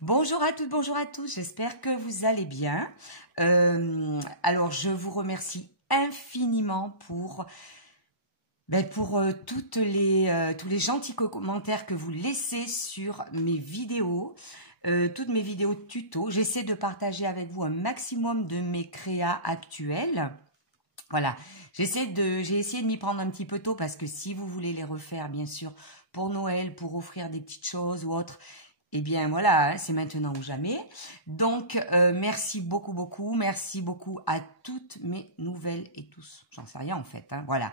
Bonjour à toutes, bonjour à tous, j'espère que vous allez bien. Alors, je vous remercie infiniment pour tous les gentils commentaires que vous laissez sur mes vidéos, toutes mes vidéos tuto. J'essaie de partager avec vous un maximum de mes créas actuels. Voilà, j'ai essayé de m'y prendre un petit peu tôt parce que si vous voulez les refaire, bien sûr, pour Noël, pour offrir des petites choses ou autres, eh bien voilà, hein, c'est maintenant ou jamais. Donc, merci beaucoup, merci beaucoup à toutes mes nouvelles et tous, j'en sais rien en fait, hein, voilà.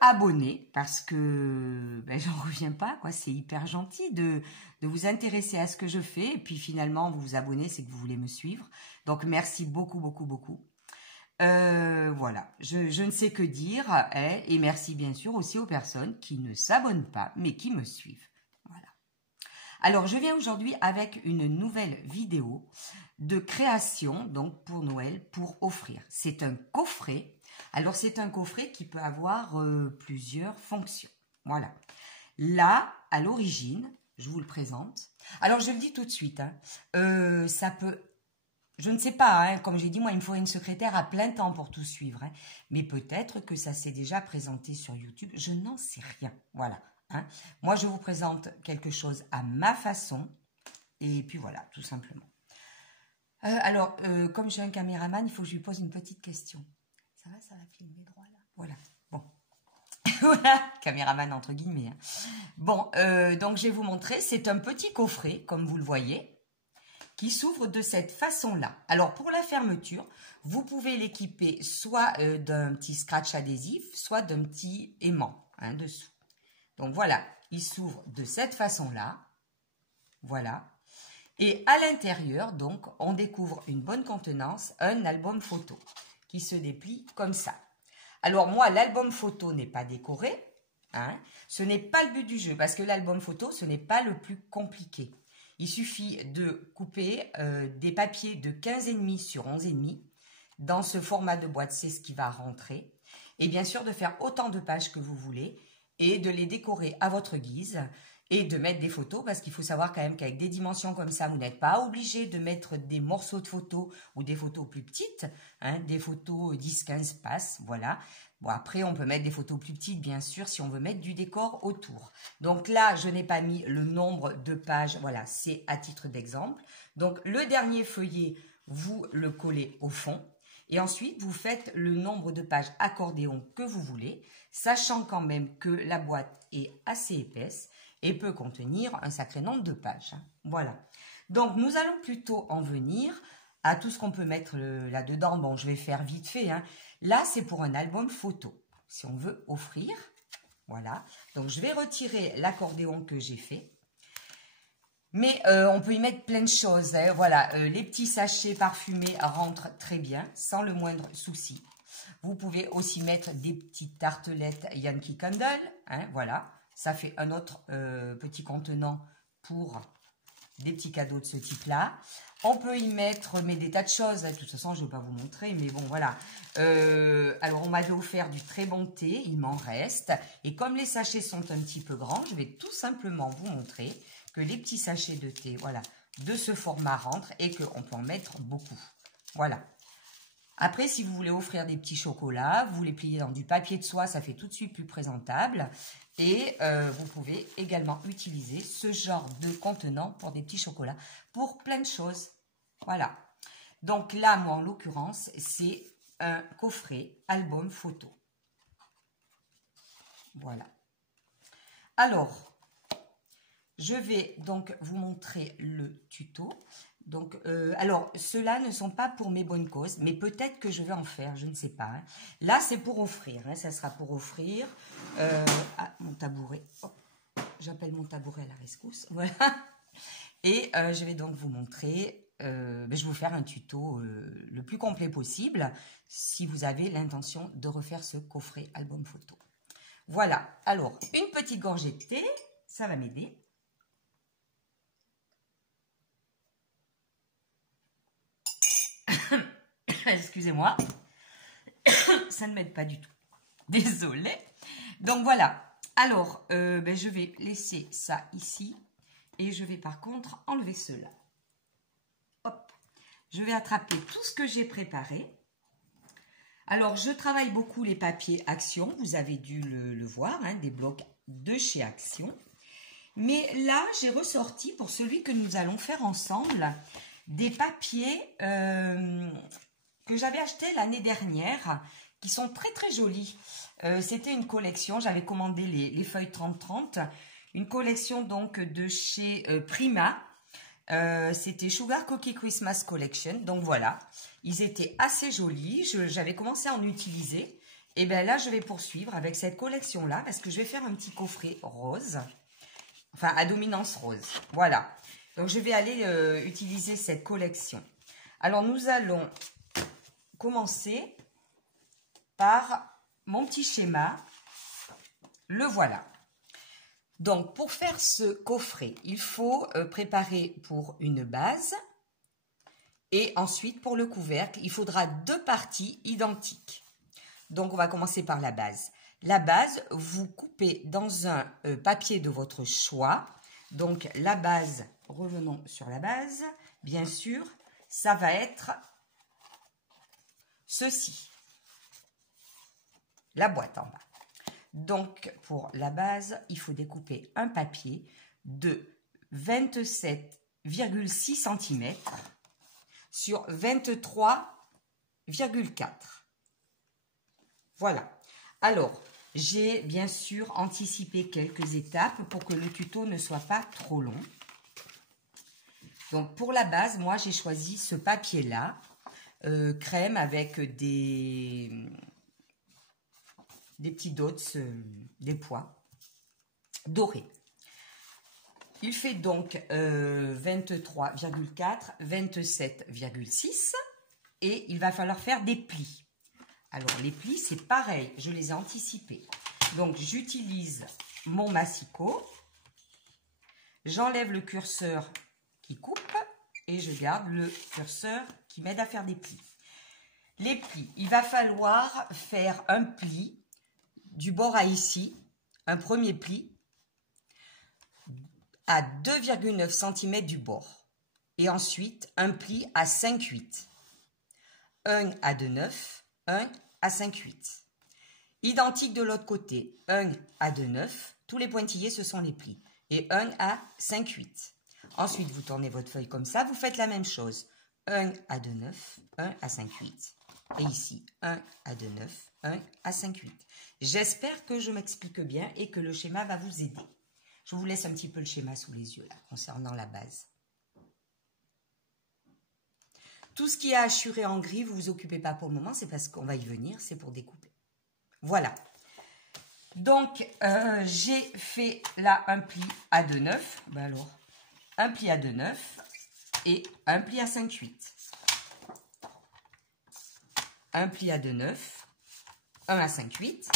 Abonnez parce que j'en reviens pas, quoi. C'est hyper gentil de vous intéresser à ce que je fais et puis finalement vous vous abonnez, c'est que vous voulez me suivre. Donc, merci beaucoup. Voilà, je ne sais que dire, hein, et merci bien sûr aussi aux personnes qui ne s'abonnent pas, mais qui me suivent. Voilà. Alors, je viens aujourd'hui avec une nouvelle vidéo de création, donc pour Noël, pour offrir. C'est un coffret. Alors, c'est un coffret qui peut avoir plusieurs fonctions. Voilà. Là, à l'origine, je vous le présente. Alors, je le dis tout de suite, hein, ça peut... Je ne sais pas, hein, comme j'ai dit, moi, il me faut une secrétaire à plein temps pour tout suivre. Hein, mais peut-être que ça s'est déjà présenté sur YouTube. Je n'en sais rien. Voilà. Hein. Moi, je vous présente quelque chose à ma façon. Et puis voilà, tout simplement. Alors, comme j'ai un caméraman, il faut que je lui pose une petite question. Ça va filmer droit là. Voilà. Bon. Voilà, caméraman entre guillemets. Hein. Bon, donc je vais vous montrer. C'est un petit coffret, comme vous le voyez, qui s'ouvre de cette façon-là. Alors, pour la fermeture, vous pouvez l'équiper soit d'un petit scratch adhésif, soit d'un petit aimant, hein, dessous. Donc, voilà, il s'ouvre de cette façon-là. Voilà. Et à l'intérieur, donc, on découvre une bonne contenance, un album photo qui se déplie comme ça. Alors, moi, l'album photo n'est pas décoré. Hein. Ce n'est pas le but du jeu, parce que l'album photo, ce n'est pas le plus compliqué. Il suffit de couper des papiers de 15,5 sur 11,5 dans ce format de boîte, c'est ce qui va rentrer. Et bien sûr, de faire autant de pages que vous voulez et de les décorer à votre guise et de mettre des photos parce qu'il faut savoir quand même qu'avec des dimensions comme ça, vous n'êtes pas obligé de mettre des morceaux de photos ou des photos plus petites, hein, des photos 10-15 passes, voilà. Bon, après, on peut mettre des photos plus petites, bien sûr, si on veut mettre du décor autour. Donc là, je n'ai pas mis le nombre de pages. Voilà, c'est à titre d'exemple. Donc, le dernier feuillet, vous le collez au fond. Et ensuite, vous faites le nombre de pages accordéon que vous voulez, sachant quand même que la boîte est assez épaisse et peut contenir un sacré nombre de pages. Voilà. Donc, nous allons plutôt en venir à tout ce qu'on peut mettre là-dedans. Bon, je vais faire vite fait, hein. Là, c'est pour un album photo, si on veut offrir. Voilà. Donc, je vais retirer l'accordéon que j'ai fait. Mais on peut y mettre plein de choses. Hein. Voilà, les petits sachets parfumés rentrent très bien, sans le moindre souci. Vous pouvez aussi mettre des petites tartelettes Yankee Candle. Hein, voilà, ça fait un autre petit contenant pour des petits cadeaux de ce type-là. On peut y mettre mais des tas de choses. De toute façon, je ne vais pas vous montrer, mais bon, voilà. Alors, on m'avait offert du très bon thé. Il m'en reste. Et comme les sachets sont un petit peu grands, je vais tout simplement vous montrer que les petits sachets de thé, voilà, de ce format rentrent et qu'on peut en mettre beaucoup. Voilà. Après, si vous voulez offrir des petits chocolats, vous les pliez dans du papier de soie, ça fait tout de suite plus présentable. Et vous pouvez également utiliser ce genre de contenant pour des petits chocolats, pour plein de choses. Voilà. Donc là, moi, en l'occurrence, c'est un coffret album photo. Voilà. Alors, je vais donc vous montrer le tuto. Donc, alors, ceux-là ne sont pas pour mes bonnes causes, mais peut-être que je vais en faire, je ne sais pas. Hein. Là, c'est pour offrir, hein, ça sera pour offrir. Ah, mon tabouret, j'appelle mon tabouret à la rescousse, voilà. Et je vais donc vous montrer, je vais vous faire un tuto le plus complet possible, si vous avez l'intention de refaire ce coffret album photo. Voilà, alors, une petite gorgée de thé, ça va m'aider. Excusez-moi, ça ne m'aide pas du tout. Désolée. Donc voilà. Alors, je vais laisser ça ici Et je vais par contre enlever cela. Hop. Je vais attraper tout ce que j'ai préparé. Alors, je travaille beaucoup les papiers Action. Vous avez dû le voir, hein, des blocs de chez Action. Mais là, j'ai ressorti, pour celui que nous allons faire ensemble, des papiers que j'avais achetés l'année dernière, qui sont très très jolis. C'était une collection, j'avais commandé les feuilles 30-30, une collection donc de chez Prima. C'était Sugar Cookie Christmas Collection, donc voilà, ils étaient assez jolis, j'avais commencé à en utiliser. Et bien là, je vais poursuivre avec cette collection-là, parce que je vais faire un petit coffret rose, enfin à dominance rose, voilà. Donc je vais aller utiliser cette collection. Alors nous allons commencer par mon petit schéma, le voilà. Donc pour faire ce coffret, il faut préparer pour une base et ensuite pour le couvercle, il faudra 2 parties identiques. Donc on va commencer par la base. La base, vous coupez dans un papier de votre choix. Donc la base, revenons sur la base, bien sûr, ça va être ceci. La boîte en bas. Donc, pour la base, il faut découper un papier de 27,6 cm sur 23,4. Voilà. Alors, j'ai bien sûr anticipé quelques étapes pour que le tuto ne soit pas trop long. Donc, pour la base, moi, j'ai choisi ce papier-là, crème avec des petits dots, des pois dorés. Il fait donc 23,4, 27,6 et il va falloir faire des plis. Alors les plis, c'est pareil, je les ai anticipés. Donc j'utilise mon massicot, j'enlève le curseur qui coupe et je garde le curseur qui m'aide à faire des plis. Les plis, il va falloir faire un pli du bord à ici, un premier pli à 2,9 cm du bord. Et ensuite, un pli à 5,8. Un à 2,9, un à 5,8. Identique de l'autre côté, un à 2,9. Tous les pointillés, ce sont les plis. Et un à 5,8. Ensuite, vous tournez votre feuille comme ça. Vous faites la même chose. Un à 2,9, un à 5,8. Et ici, 1 à 2,9, 1 à 5,8. J'espère que je m'explique bien et que le schéma va vous aider. Je vous laisse un petit peu le schéma sous les yeux là, concernant la base. Tout ce qui est hachuré en gris, vous ne vous occupez pas pour le moment, c'est parce qu'on va y venir, c'est pour découper. Voilà. Donc, j'ai fait là un pli à 2,9. Ben alors, un pli à 2,9 et un pli à 5,8. Un pli à 2,9, un à 5,8.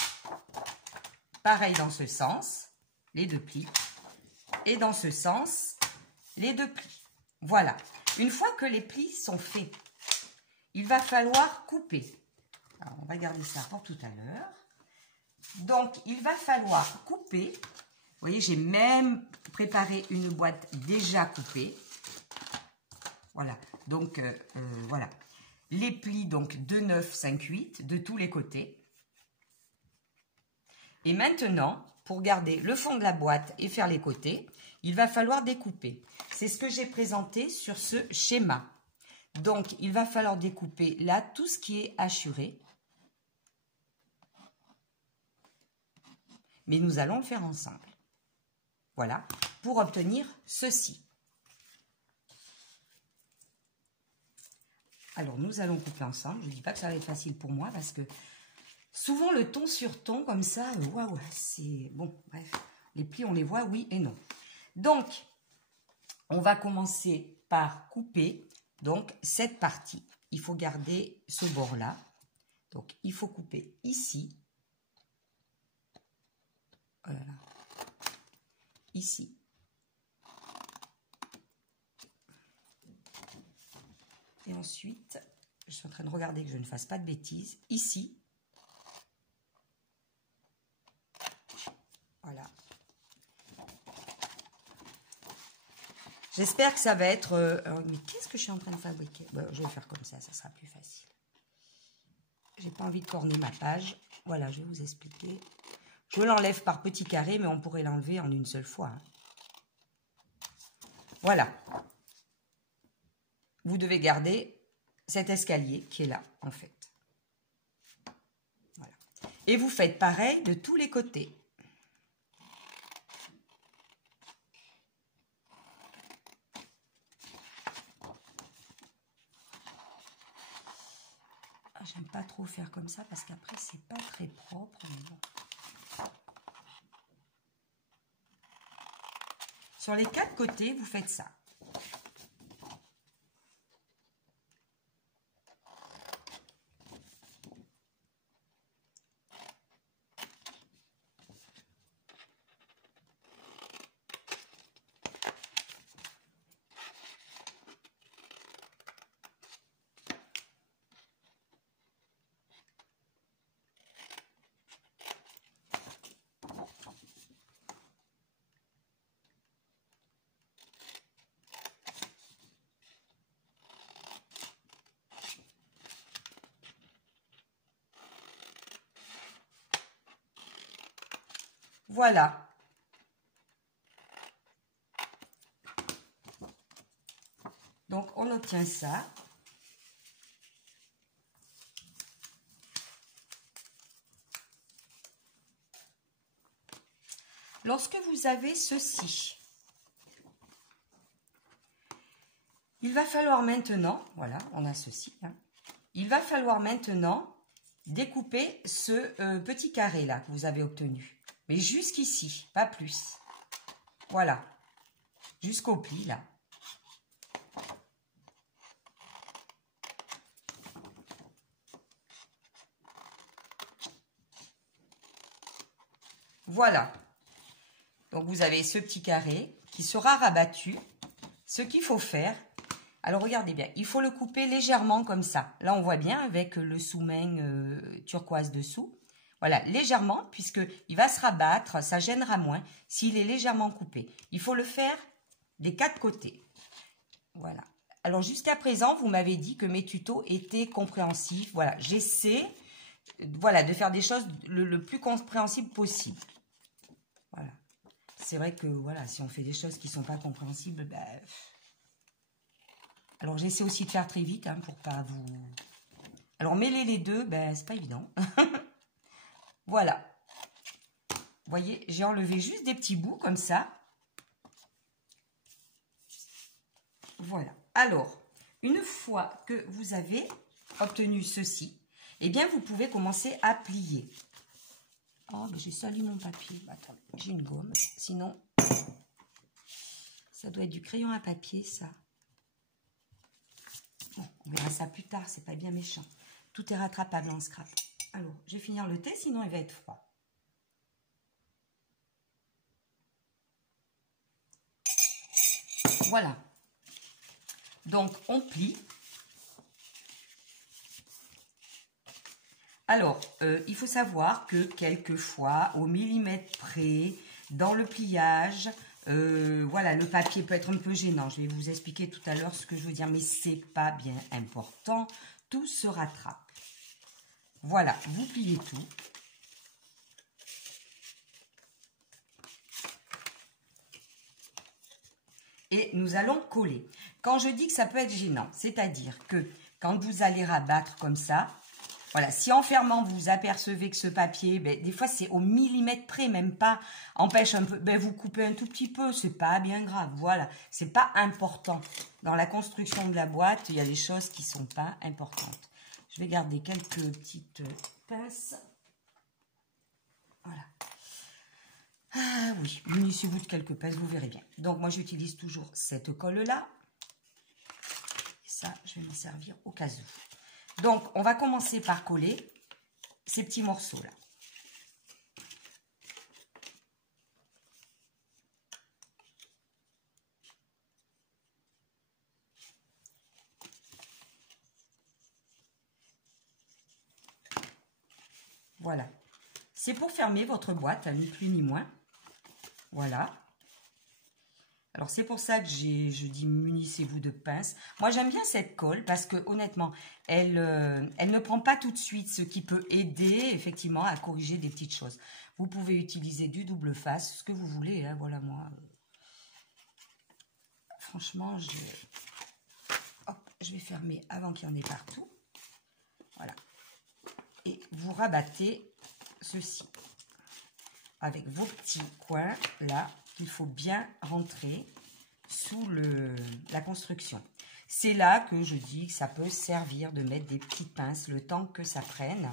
Pareil dans ce sens, les 2 plis. Et dans ce sens, les 2 plis. Voilà. Une fois que les plis sont faits, il va falloir couper. Alors, on va garder ça pour tout à l'heure. Donc, il va falloir couper. Vous voyez, j'ai même préparé une boîte déjà coupée. Voilà. Donc, voilà. Les plis, donc 2,9, 5,8 de tous les côtés. Et maintenant, pour garder le fond de la boîte et faire les côtés, il va falloir découper. C'est ce que j'ai présenté sur ce schéma. Donc, il va falloir découper là tout ce qui est hachuré. Mais nous allons le faire ensemble. Voilà, pour obtenir ceci. Alors, nous allons couper ensemble. Je ne dis pas que ça va être facile pour moi parce que souvent, le ton sur ton, comme ça, waouh, c'est... Bon, bref, les plis, on les voit, oui et non. Donc, on va commencer par couper donc cette partie. Il faut garder ce bord-là. Donc, il faut couper ici. Voilà. Ici. Et ensuite, je suis en train de regarder que je ne fasse pas de bêtises. Ici. Voilà. J'espère que ça va être... mais qu'est-ce que je suis en train de fabriquer? Bon, je vais faire comme ça sera plus facile. J'ai pas envie de corner ma page. Voilà, je vais vous expliquer. Je l'enlève par petits carrés, mais on pourrait l'enlever en une seule fois. Hein. Voilà. Vous devez garder cet escalier qui est là, en fait. Voilà. Et vous faites pareil de tous les côtés. J'aime pas trop faire comme ça parce qu'après c'est pas très propre. Mais bon. Sur les 4 côtés, vous faites ça. Voilà. Donc, on obtient ça. Lorsque vous avez ceci, il va falloir maintenant, voilà, on a ceci, hein, il va falloir maintenant découper ce petit carré là que vous avez obtenu. Mais jusqu'ici, pas plus. Voilà. Jusqu'au pli, là. Voilà. Donc, vous avez ce petit carré qui sera rabattu. Ce qu'il faut faire, alors regardez bien, il faut le couper légèrement comme ça. Là, on voit bien avec le sous-main turquoise dessous. Voilà, légèrement, puisqu'il va se rabattre, ça gênera moins s'il est légèrement coupé. Il faut le faire des 4 côtés. Voilà. Alors, jusqu'à présent, vous m'avez dit que mes tutos étaient compréhensifs. Voilà, j'essaie voilà, de faire des choses le plus compréhensible possible. Voilà. C'est vrai que, voilà, si on fait des choses qui ne sont pas compréhensibles, ben... Alors, j'essaie aussi de faire très vite, hein, pour pas vous... Alors, mêler les deux, ben, c'est pas évident. Voilà. Vous voyez, j'ai enlevé juste des petits bouts comme ça. Voilà. Alors, une fois que vous avez obtenu ceci, eh bien, vous pouvez commencer à plier. Oh, mais j'ai sali mon papier. Attendez, j'ai une gomme. Sinon, ça doit être du crayon à papier, ça. Bon, on verra ça plus tard, c'est pas bien méchant. Tout est rattrapable en scrap. Alors, je vais finir le thé, sinon il va être froid. Voilà. Donc, on plie. Alors, il faut savoir que quelquefois, au millimètre près, dans le pliage, voilà, le papier peut être un peu gênant. Je vais vous expliquer tout à l'heure ce que je veux dire, mais c'est pas bien important. Tout se rattrape. Voilà, vous pliez tout. Et nous allons coller. Quand je dis que ça peut être gênant, c'est-à-dire que quand vous allez rabattre comme ça, voilà, si en fermant vous apercevez que ce papier, ben, des fois c'est au millimètre près, même pas, empêche un peu, ben, vous coupez un tout petit peu, c'est pas bien grave, voilà, c'est pas important. Dans la construction de la boîte, il y a des choses qui sont pas importantes. Je vais garder quelques petites pinces. Voilà. Ah oui, munissez-vous de quelques pinces, vous verrez bien. Donc, moi, j'utilise toujours cette colle-là. Et ça, je vais m'en servir au cas où. Donc, on va commencer par coller ces petits morceaux-là. Voilà. C'est pour fermer votre boîte, ni plus ni moins. Voilà. Alors, c'est pour ça que je dis munissez-vous de pinces. Moi, j'aime bien cette colle parce que, honnêtement, elle ne prend pas tout de suite, ce qui peut aider, effectivement, à corriger des petites choses. Vous pouvez utiliser du double face, ce que vous voulez. Hein, voilà, moi. Franchement, je vais fermer avant qu'il y en ait partout. Voilà. Et vous rabattez ceci avec vos petits coins, là, qu'il faut bien rentrer sous la construction. C'est là que je dis que ça peut servir de mettre des petites pinces le temps que ça prenne.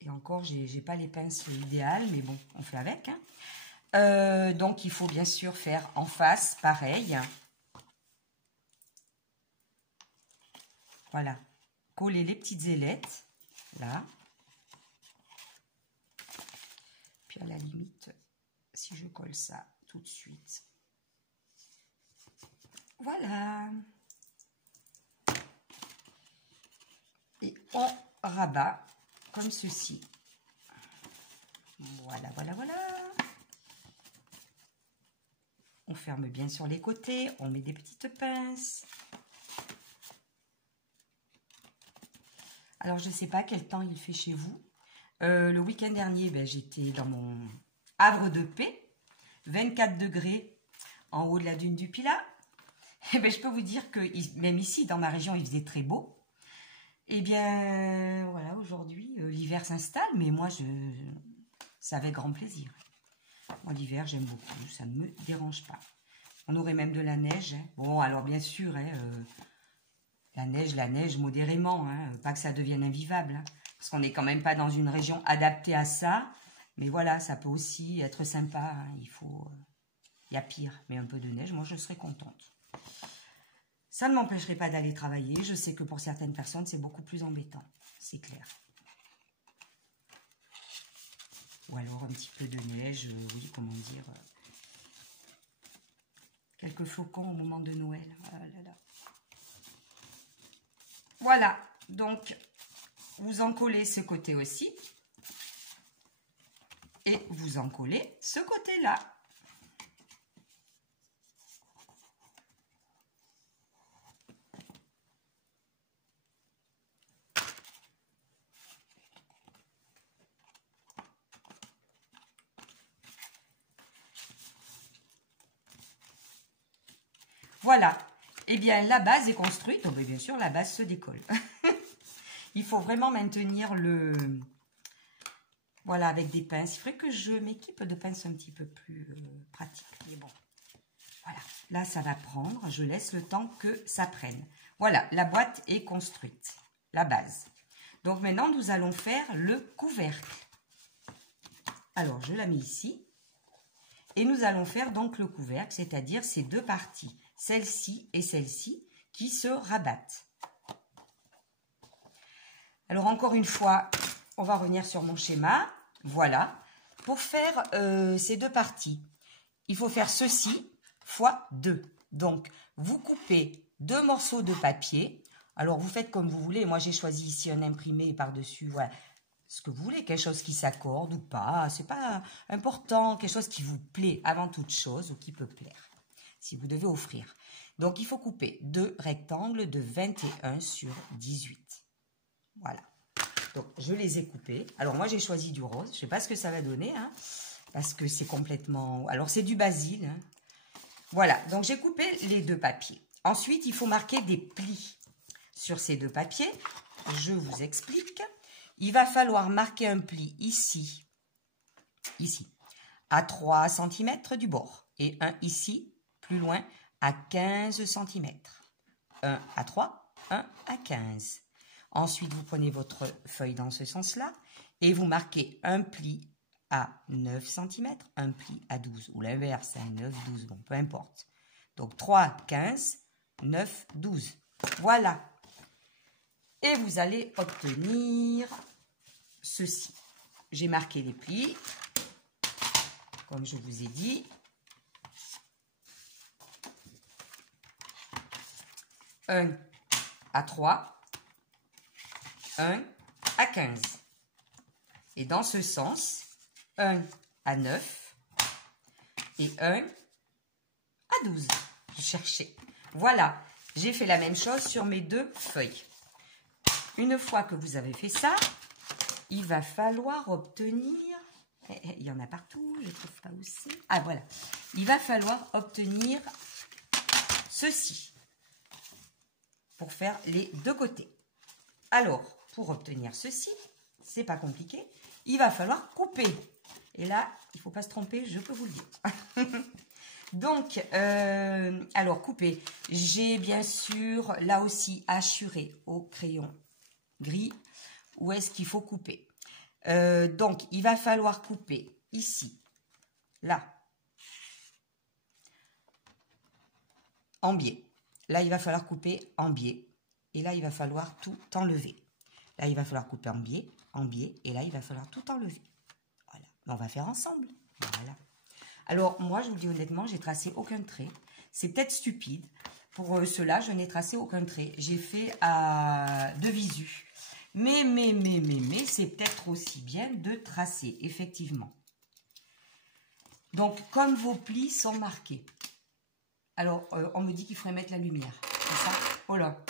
Et encore, j'ai pas les pinces idéales, mais bon, on fait avec. Hein. Donc, il faut bien sûr faire en face, pareil. Voilà. Coller les petites ailettes, là. Puis à la limite, si je colle ça tout de suite. Voilà. Et on rabat comme ceci. Voilà, voilà, voilà. On ferme bien sur les côtés. On met des petites pinces. Alors, je ne sais pas quel temps il fait chez vous. Le week-end dernier, ben, j'étais dans mon havre de paix. 24 degrés en haut de la dune du Pilat. Et ben, je peux vous dire que même ici, dans ma région, il faisait très beau. Eh bien, voilà, aujourd'hui, l'hiver s'installe, mais moi, ça avait grand plaisir. Moi, l'hiver, j'aime beaucoup, ça ne me dérange pas. On aurait même de la neige. Hein. Bon, alors, bien sûr, hein, la neige modérément, hein, pas que ça devienne invivable. Hein, parce qu'on n'est quand même pas dans une région adaptée à ça. Mais voilà, ça peut aussi être sympa. Hein, il y a pire, mais un peu de neige, moi, je serais contente. Ça ne m'empêcherait pas d'aller travailler. Je sais que pour certaines personnes, c'est beaucoup plus embêtant. C'est clair. Ou alors un petit peu de neige, oui, comment dire. Quelques flocons au moment de Noël. Oh là là. Voilà. Donc, vous en collez ce côté aussi. Et vous en collez ce côté-là. Voilà. Eh bien, la base est construite. Donc, bien sûr, la base se décolle. Il faut vraiment maintenir le... Voilà, avec des pinces. Il faudrait que je m'équipe de pinces un petit peu plus pratiques. Mais bon, voilà. Là, ça va prendre. Je laisse le temps que ça prenne. Voilà, la boîte est construite. La base. Donc, maintenant, nous allons faire le couvercle. Alors, je la mets ici. Et nous allons faire donc le couvercle, c'est-à-dire ces deux parties, celle-ci et celle-ci, qui se rabattent. Alors, encore une fois, on va revenir sur mon schéma. Voilà. Pour faire ces deux parties, il faut faire ceci fois 2. Donc, vous coupez 2 morceaux de papier. Alors, vous faites comme vous voulez. Moi, j'ai choisi ici un imprimé par-dessus. Voilà. Ce que vous voulez, quelque chose qui s'accorde ou pas, c'est pas important, quelque chose qui vous plaît avant toute chose ou qui peut plaire, si vous devez offrir. Donc, il faut couper 2 rectangles de 21 sur 18. Voilà. Donc, je les ai coupés. Alors, moi, j'ai choisi du rose. Je ne sais pas ce que ça va donner, hein, parce que c'est complètement... Alors, c'est du basil. Hein. Voilà. Donc, j'ai coupé les 2 papiers. Ensuite, il faut marquer des plis sur ces 2 papiers. Je vous explique. Il va falloir marquer un pli ici, à 3 cm du bord. Et un ici, plus loin, à 15 cm. Un à 3, un à 15. Ensuite, vous prenez votre feuille dans ce sens-là et vous marquez un pli à 9 cm, un pli à 12, ou l'inverse, 9, 12, bon, peu importe. Donc, 3, 15, 9, 12. Voilà. Et vous allez obtenir ceci. J'ai marqué les plis, comme je vous ai dit. Un à 3, un à 15. Et dans ce sens, 1 à 9 et 1 12. Je cherchais. Voilà, j'ai fait la même chose sur mes 2 feuilles. Une fois que vous avez fait ça, il va falloir obtenir... Il y en a partout, je ne trouve pas où c'est. Ah, voilà. Il va falloir obtenir ceci pour faire les 2 côtés. Alors, pour obtenir ceci, c'est pas compliqué, il va falloir couper. Et là, il ne faut pas se tromper, je peux vous le dire. Donc, alors, couper. J'ai bien sûr, là aussi, hachuré au crayon gris. Où est-ce qu'il faut couper? Donc, il va falloir couper ici, là, en biais. Là, il va falloir couper en biais. Et là, il va falloir tout enlever. Là, il va falloir couper en biais. Et là, il va falloir tout enlever. Voilà. On va faire ensemble. Voilà. Alors, moi, je vous dis honnêtement, j'ai tracé aucun trait. C'est peut-être stupide. Pour cela, je n'ai tracé aucun trait. J'ai fait de visu. Mais, c'est peut-être aussi bien de tracer, effectivement. Donc, comme vos plis sont marqués. Alors, on me dit qu'il faudrait mettre la lumière. C'est ça? Oh là.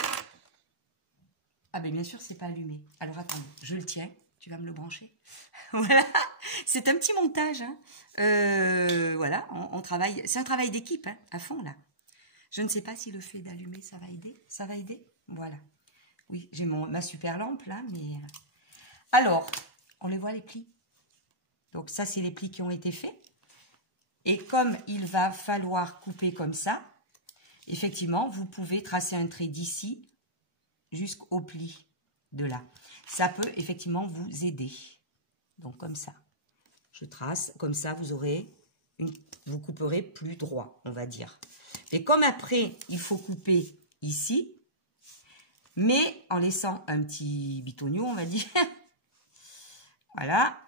Ah ben bien sûr, c'est pas allumé. Alors, attends, je le tiens. Tu vas me le brancher. Voilà. C'est un petit montage. Hein. Voilà, on travaille. C'est un travail d'équipe, hein, à fond, là. Je ne sais pas si le fait d'allumer, ça va aider. Ça va aider? Voilà. Oui, j'ai ma super lampe, là, mais... Alors, on les voit, les plis? Donc, ça, c'est les plis qui ont été faits. Et comme il va falloir couper comme ça, effectivement, vous pouvez tracer un trait d'ici jusqu'au pli de là. Ça peut effectivement vous aider. Donc, comme ça. Je trace. Comme ça, vous couperez plus droit, on va dire. Et comme après, il faut couper ici, mais en laissant un petit bitonio, on va dire. Voilà.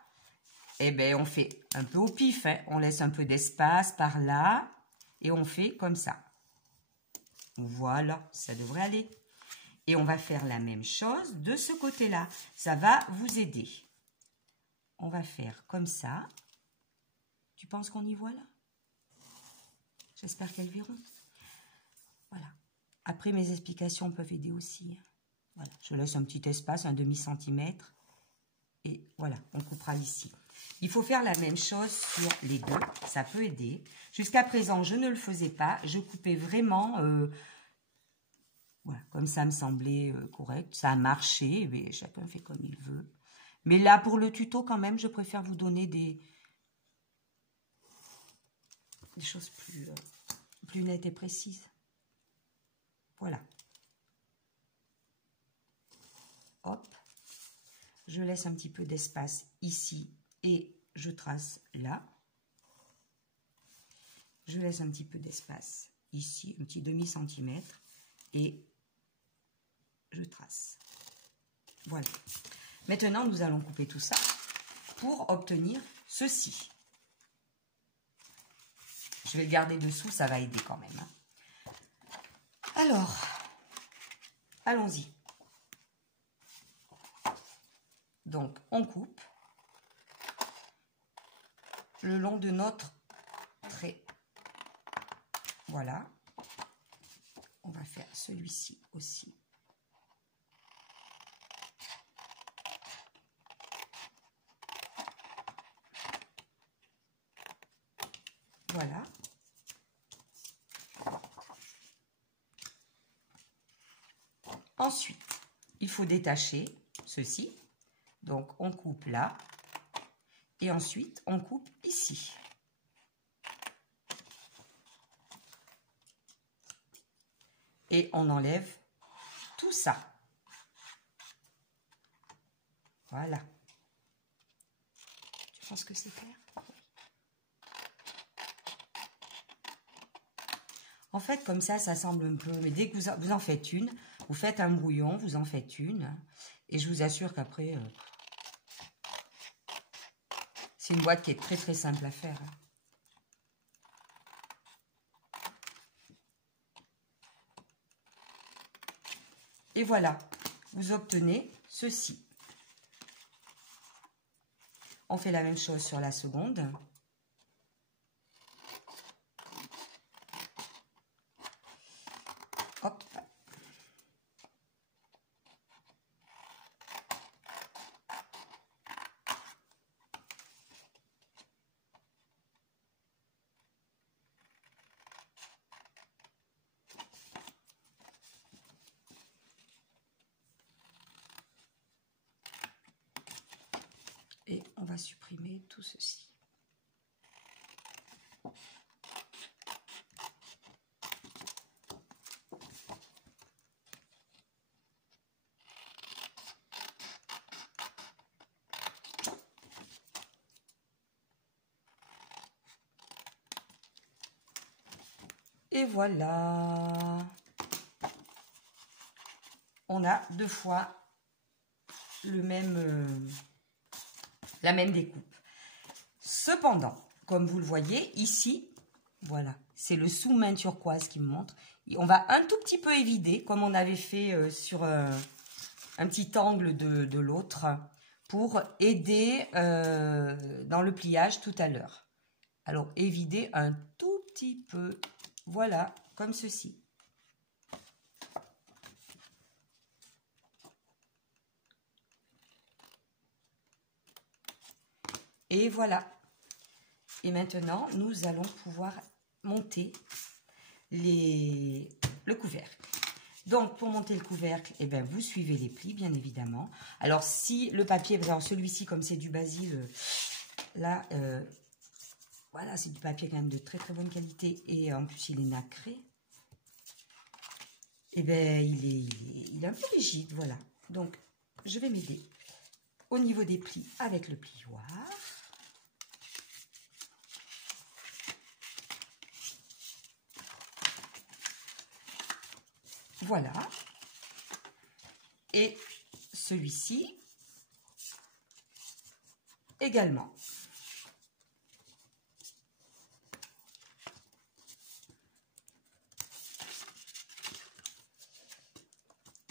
Et bien, on fait un peu au pif. Hein. On laisse un peu d'espace par là. Et on fait comme ça. Voilà, ça devrait aller. Et on va faire la même chose de ce côté-là. Ça va vous aider. On va faire comme ça. Tu penses qu'on y voit là? J'espère qu'elles verront. Voilà. Après, mes explications peuvent aider aussi. Voilà. Je laisse un petit espace, un demi-centimètre. Et voilà, on coupera ici. Il faut faire la même chose sur les 2. Ça peut aider. Jusqu'à présent, je ne le faisais pas. Je coupais vraiment... voilà, comme ça me semblait correct. Ça a marché. Mais chacun fait comme il veut. Mais là, pour le tuto, quand même, je préfère vous donner des choses plus nettes et précises. Voilà. Hop. Je laisse un petit peu d'espace ici et je trace là. Je laisse un petit peu d'espace ici, un petit demi-centimètre et je trace. Voilà. Maintenant, nous allons couper tout ça pour obtenir ceci. Je vais le garder dessous, ça va aider quand même. Alors, allons-y. Donc, on coupe le long de notre trait. Voilà. On va faire celui-ci aussi. Voilà. Ensuite, il faut détacher ceci. Donc, on coupe là. Et ensuite, on coupe ici. Et on enlève tout ça. Voilà. Tu penses que c'est clair? En fait, comme ça semble un peu... Mais dès que vous en faites une, vous faites un brouillon, vous en faites une. Et je vous assure qu'après... c'est une boîte qui est très très simple à faire. Et voilà, vous obtenez ceci. On fait la même chose sur la seconde. Hop. Et on va supprimer tout ceci. Et voilà. On a deux fois le même, la même découpe. Cependant, comme vous le voyez ici, voilà, c'est le sous-main turquoise qui me montre. On va un tout petit peu évider, comme on avait fait sur un petit angle de l'autre, pour aider dans le pliage tout à l'heure. Alors, évider un tout petit peu, voilà, comme ceci. Et voilà. Et maintenant, nous allons pouvoir monter le couvercle. Donc, pour monter le couvercle, eh bien, vous suivez les plis, bien évidemment. Alors, si le papier, alors celui-ci, comme c'est du basil, là, voilà, c'est du papier quand même de très très bonne qualité. Et en plus, il est nacré. Eh bien, il est un peu rigide, voilà. Donc, je vais m'aider au niveau des plis avec le plioir. Voilà. Et celui-ci également.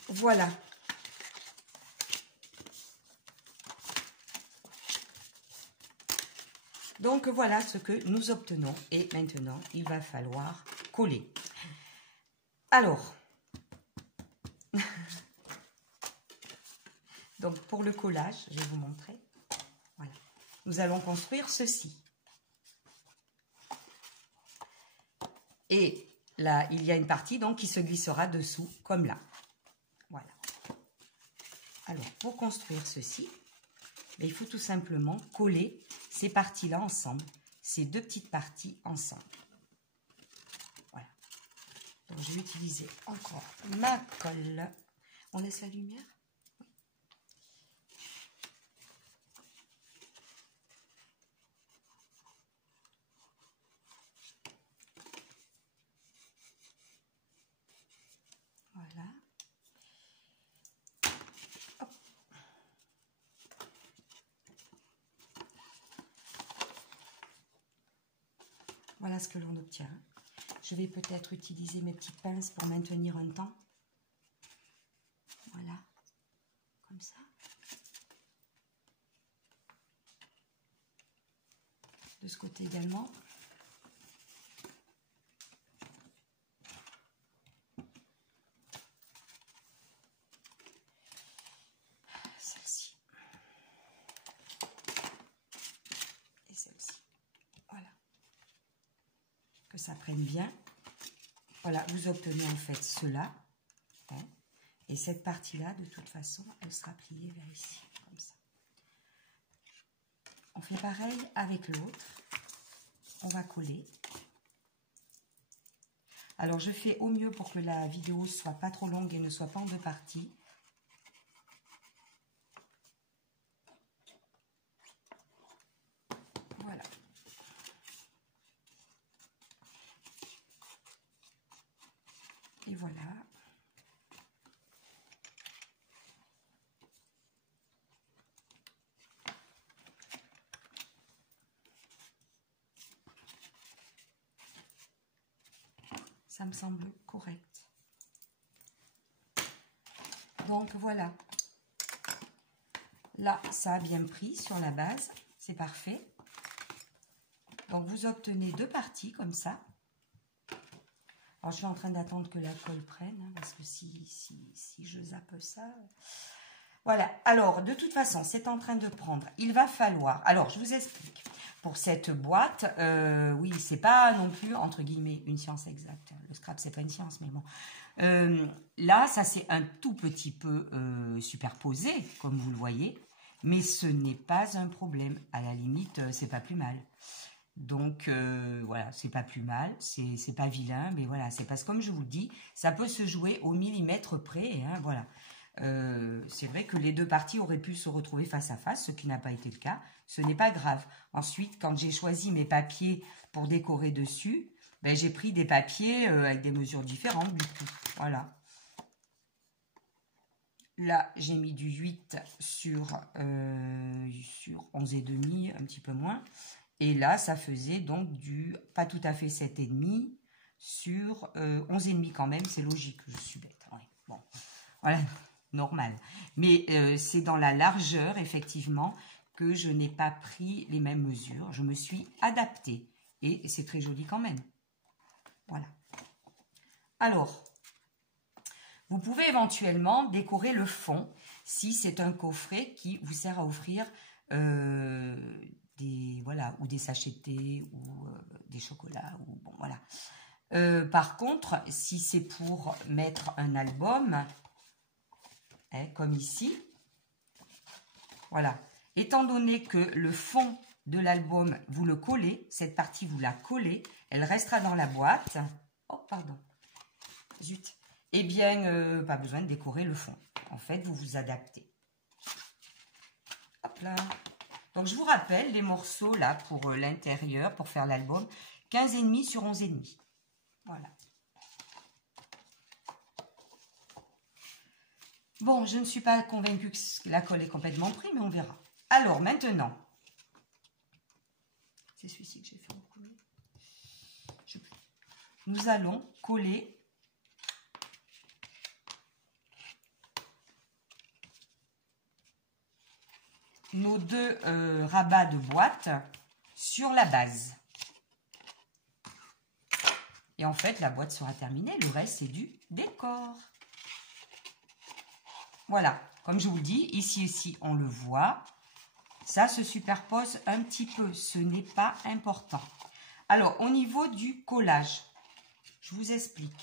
Voilà. Donc voilà ce que nous obtenons. Et maintenant, il va falloir coller. Alors, donc pour le collage, je vais vous montrer. Voilà. Nous allons construire ceci. Et là, il y a une partie donc qui se glissera dessous, comme là. Voilà. Alors, pour construire ceci, il faut tout simplement coller ces parties-là ensemble, ces deux petites parties ensemble. Voilà. Donc, je vais utiliser encore ma colle. On laisse la lumière ? Voilà. Hop. Voilà ce que l'on obtient. Je vais peut-être utiliser mes petites pinces pour maintenir un temps. Voilà, comme ça. De ce côté également. Celle-ci. Et celle-ci. Voilà. Que ça prenne bien. Voilà, vous obtenez en fait cela. Hein, et cette partie-là, de toute façon, elle sera pliée vers ici, comme ça. On fait pareil avec l'autre. On va coller. Alors, je fais au mieux pour que la vidéo ne soit pas trop longue et ne soit pas en deux parties. Voilà. Et voilà. Ça me semble correct. Donc voilà. Là, ça a bien pris sur la base. C'est parfait. Donc vous obtenez deux parties comme ça. Alors, je suis en train d'attendre que la colle prenne, hein, parce que si je zappe ça... Voilà, alors, de toute façon, c'est en train de prendre. Il va falloir... Alors, je vous explique. Pour cette boîte, oui, c'est pas non plus, entre guillemets, une science exacte. Le scrap, c'est pas une science, mais bon. Là, ça c'est un tout petit peu superposé, comme vous le voyez. Mais ce n'est pas un problème. À la limite, c'est pas plus mal. Donc, voilà, c'est pas plus mal. C'est pas vilain, mais voilà, c'est parce que, comme je vous le dis, ça peut se jouer au millimètre près, hein, voilà. C'est vrai que les deux parties auraient pu se retrouver face à face, ce qui n'a pas été le cas. Ce n'est pas grave. Ensuite, quand j'ai choisi mes papiers pour décorer dessus, ben, j'ai pris des papiers avec des mesures différentes du coup. Voilà. Là, j'ai mis du 8 sur 11,5, un petit peu moins. Et là, ça faisait donc du, pas tout à fait 7,5 sur 11,5 quand même. C'est logique, je suis bête. Ouais. Bon, voilà. Normal. Mais c'est dans la largeur, effectivement, que je n'ai pas pris les mêmes mesures. Je me suis adaptée. Et c'est très joli quand même. Voilà. Alors, vous pouvez éventuellement décorer le fond si c'est un coffret qui vous sert à offrir ou des sachets de thé ou des chocolats. Ou, bon, voilà. Par contre, si c'est pour mettre un album... comme ici. Voilà. Étant donné que le fond de l'album, vous le collez, cette partie, vous la collez, elle restera dans la boîte. Oh, pardon. Zut. Eh bien, pas besoin de décorer le fond. En fait, vous vous adaptez. Hop là. Donc, je vous rappelle les morceaux, là, pour l'intérieur, pour faire l'album. 15,5 sur 11,5. Voilà. Bon, je ne suis pas convaincue que la colle est complètement prise, mais on verra. Alors, maintenant, c'est celui-ci que j'ai fait en premier. Nous allons coller nos deux rabats de boîte sur la base. Et en fait, la boîte sera terminée. Le reste, c'est du décor. Voilà, comme je vous le dis, ici, on le voit. Ça se superpose un petit peu, ce n'est pas important. Alors, au niveau du collage, je vous explique.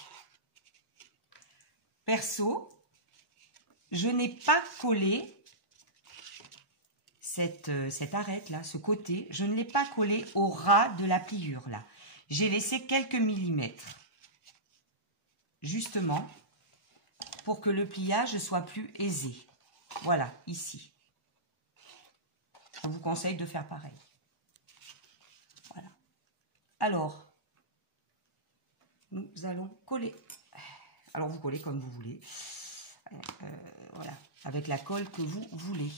Perso, je n'ai pas collé cette arête-là, ce côté, je ne l'ai pas collé au ras de la pliure, là. J'ai laissé quelques millimètres, justement, pour que le pliage soit plus aisé. Voilà, ici. Je vous conseille de faire pareil. Voilà. Alors, nous allons coller. Alors, vous collez comme vous voulez. Voilà, avec la colle que vous voulez.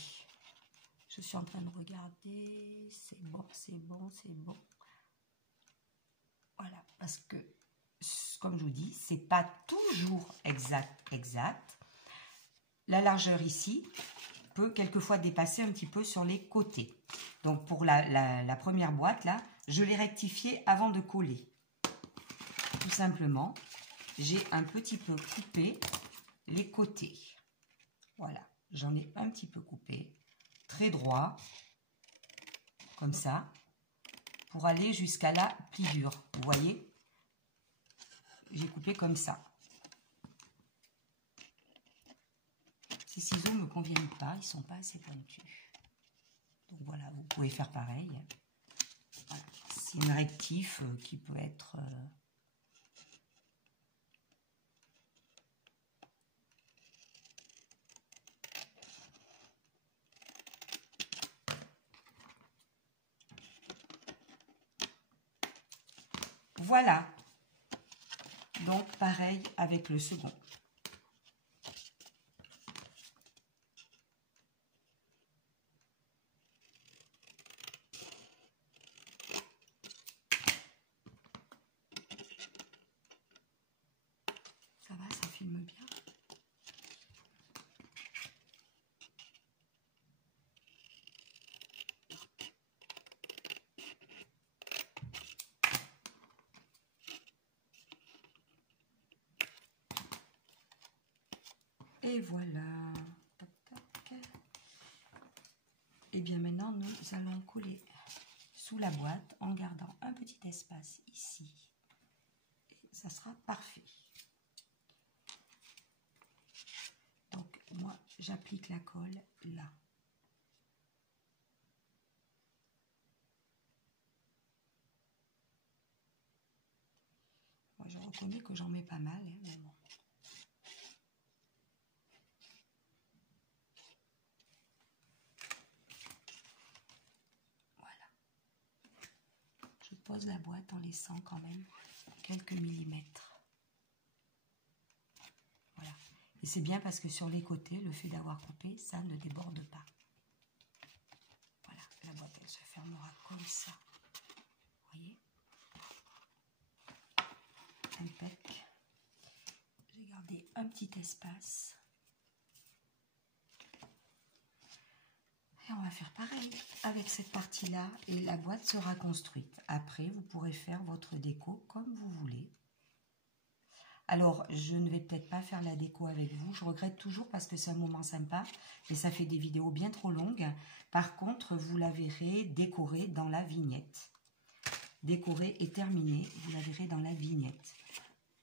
Je suis en train de regarder. C'est bon, c'est bon, c'est bon. Voilà, parce que, comme je vous dis, c'est pas toujours exact. La largeur ici peut quelquefois dépasser un petit peu sur les côtés. Donc, pour la première boîte, là, je l'ai rectifié avant de coller. Tout simplement, j'ai un petit peu coupé les côtés. Voilà, j'en ai un petit peu coupé, très droit, comme ça, pour aller jusqu'à la pliure. Vous voyez, j'ai coupé comme ça. Ces ciseaux ne me conviennent pas, ils ne sont pas assez pointus. Donc voilà, vous pouvez faire pareil. Voilà. C'est une rectif qui peut être... Voilà. Donc pareil avec le second. Ça va, ça filme bien. Et voilà. Tac, tac. Et bien maintenant, nous allons coller sous la boîte en gardant un petit espace ici. Et ça sera parfait. Donc, moi, j'applique la colle là. Moi, je reconnais que j'en mets pas mal, hein, mais bon. Je pose la boîte en laissant quand même quelques millimètres. Voilà. Et c'est bien parce que sur les côtés, le fait d'avoir coupé, ça ne déborde pas. Voilà, la boîte, elle se fermera comme ça. Vous voyez? Impec. J'ai gardé un petit espace. Et on va faire pareil avec cette partie-là et la boîte sera construite. Après, vous pourrez faire votre déco comme vous voulez. Alors, je ne vais peut-être pas faire la déco avec vous. Je regrette toujours parce que c'est un moment sympa et ça fait des vidéos bien trop longues. Par contre, vous la verrez décorée dans la vignette. Décorée et terminée, vous la verrez dans la vignette.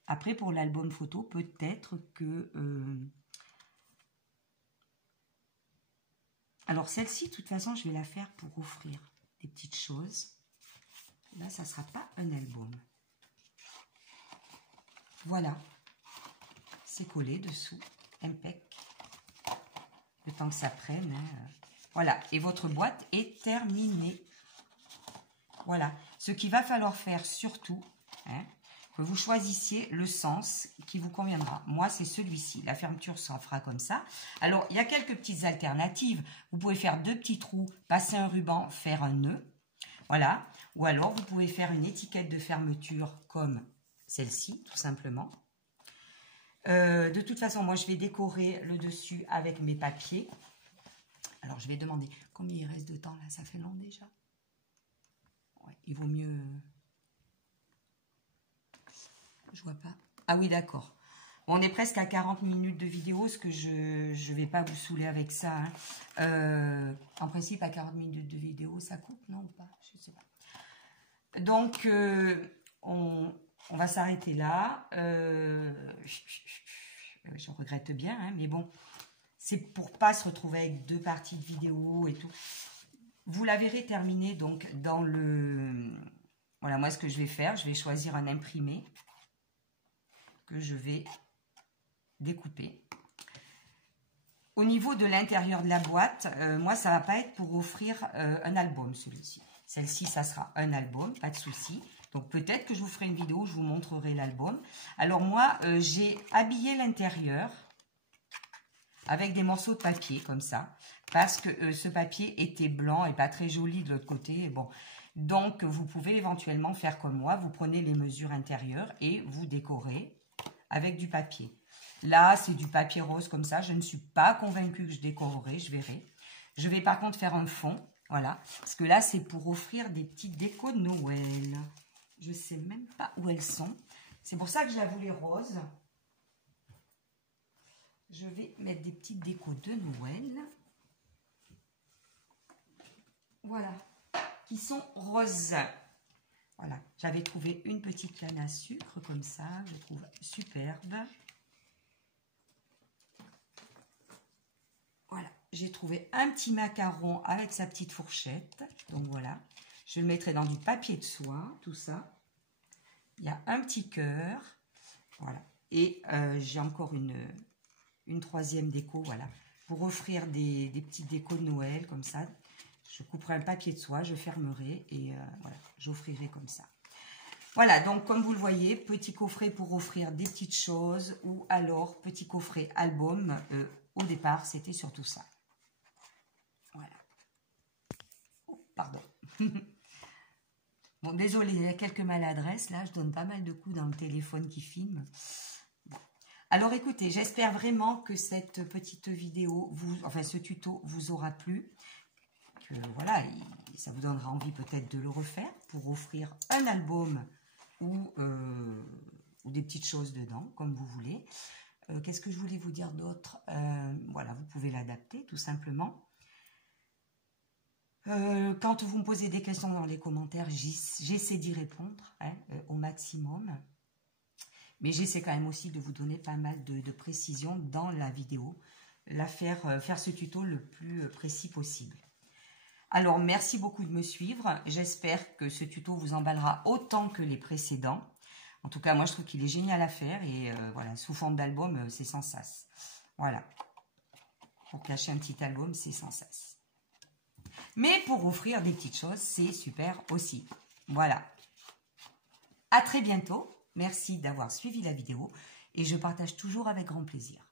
Après, pour l'album photo, peut-être que... Alors, celle-ci, de toute façon, je vais la faire pour offrir des petites choses. Là, ça ne sera pas un album. Voilà. C'est collé dessous. Impec. Le temps que ça prenne. Hein. Voilà. Et votre boîte est terminée. Voilà. Ce qu'il va falloir faire surtout, hein, que vous choisissiez le sens qui vous conviendra. Moi, c'est celui-ci. La fermeture s'en fera comme ça. Alors, il y a quelques petites alternatives. Vous pouvez faire 2 petits trous, passer un ruban, faire un nœud. Voilà. Ou alors, vous pouvez faire une étiquette de fermeture comme celle-ci, tout simplement. De toute façon, moi, je vais décorer le dessus avec mes papiers. Alors, je vais demander combien il reste de temps, là. Ça fait long déjà. Ouais, il vaut mieux... Je vois pas. Ah oui, d'accord. On est presque à 40 minutes de vidéo, ce que je ne vais pas vous saouler avec ça. Hein. En principe, à 40 minutes de vidéo, ça coupe, non ou pas? Je ne sais pas. Donc, on va s'arrêter là. Je regrette bien, hein, mais bon, c'est pour pas se retrouver avec 2 parties de vidéo et tout. Vous la verrez terminée donc dans le... Voilà, moi, ce que je vais faire, je vais choisir un imprimé que je vais découper. Au niveau de l'intérieur de la boîte, moi, ça ne va pas être pour offrir un album, celui-ci. Celle-ci, ça sera un album, pas de souci. Donc, peut-être que je vous ferai une vidéo où je vous montrerai l'album. Alors, moi, j'ai habillé l'intérieur avec des morceaux de papier, comme ça, parce que ce papier était blanc et pas très joli de l'autre côté. Et bon, donc, vous pouvez éventuellement faire comme moi. Vous prenez les mesures intérieures et vous décorez avec du papier. Là, c'est du papier rose comme ça. Je ne suis pas convaincue que je décorerai, je verrai. Je vais par contre faire un fond, voilà. Parce que là, c'est pour offrir des petites décos de Noël. Je ne sais même pas où elles sont. C'est pour ça que je la voulais rose. Je vais mettre des petites décos de Noël. Voilà. Qui sont roses. Voilà, j'avais trouvé une petite canne à sucre comme ça, je trouve superbe. Voilà, j'ai trouvé un petit macaron avec sa petite fourchette. Donc voilà, je le mettrai dans du papier de soie, tout ça. Il y a un petit cœur, voilà. Et j'ai encore une troisième déco, voilà, pour offrir des petites décos de Noël comme ça. Je couperai un papier de soie, je fermerai et voilà, j'offrirai comme ça. Voilà, donc comme vous le voyez, petit coffret pour offrir des petites choses ou alors petit coffret album. Au départ, c'était surtout ça. Voilà. Oh, pardon. Bon, désolé, il y a quelques maladresses. Là, je donne pas mal de coups dans le téléphone qui filme. Bon. Alors, écoutez, j'espère vraiment que cette petite vidéo, enfin ce tuto, vous aura plu. Voilà, ça vous donnera envie peut-être de le refaire pour offrir un album ou des petites choses dedans, comme vous voulez. Qu'est-ce que je voulais vous dire d'autre? Voilà, vous pouvez l'adapter tout simplement. Quand vous me posez des questions dans les commentaires, j'essaie d'y répondre hein, au maximum. Mais j'essaie quand même aussi de vous donner pas mal de précisions dans la vidéo. Faire ce tuto le plus précis possible. Alors, merci beaucoup de me suivre. J'espère que ce tuto vous emballera autant que les précédents. En tout cas, moi, je trouve qu'il est génial à faire. Et voilà, sous forme d'album, c'est sans sas. Voilà. Pour cacher un petit album, c'est sans sas. Mais pour offrir des petites choses, c'est super aussi. Voilà. À très bientôt. Merci d'avoir suivi la vidéo. Et je partage toujours avec grand plaisir.